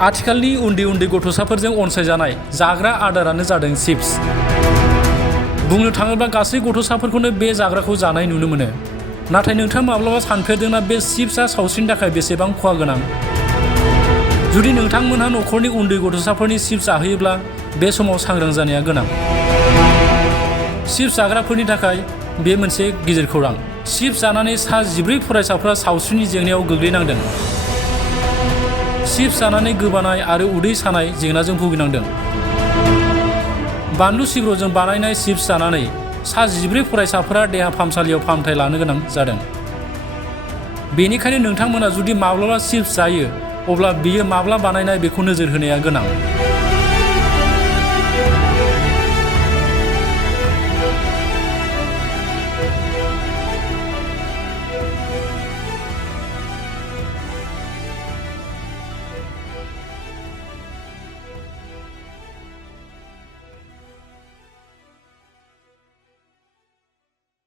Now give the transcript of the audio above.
आथिखालनि उन्दै उन्दै गथ'साफोरजों अनसायजानाय जाग्रा आदारानो जादों चिप्स। बुंनो थाङोब्ला गासै गथ'साफोरखौनो बे जाग्राखौ जानाय नुनो मोनो। नाथाय नोंथाङा माब्लाबा सानफेरदोंना बे चिप्सआ सावस्रिनि थाखाय बेसेबां खहा गोनां? जुदि नोंथांमोनहा न'खरनि उन्दै गथ'साफोरनि चिप्स जाहोयोब्ला बे समाव सांग्रां जानाया गोनां। चिप्स जाग्राफोरनि थाखाय बे मोनसे गिदिर खौरां। चिप्स जानानै सा 14 फरायसाफोरा सावस्रिनि जेंनायाव गोग्लैनांदों। चिप्स जानानै गोबानाय आरो उदै सानाय जेंनाजों भुगिनांदों। बानलु सिब्र'जों बानायनाय चिप्स जानानै सा 14 फरायसाफोरा देहा फाहामसालियाव फाहामथाय लानो गोनां जादों। बेनिखायनो नोंथांमोना जुदि माब्लाबा चिप्स जायो, अब्ला बियो माब्ला बानायनाय बेखौ नोजोर होनाया गोनां।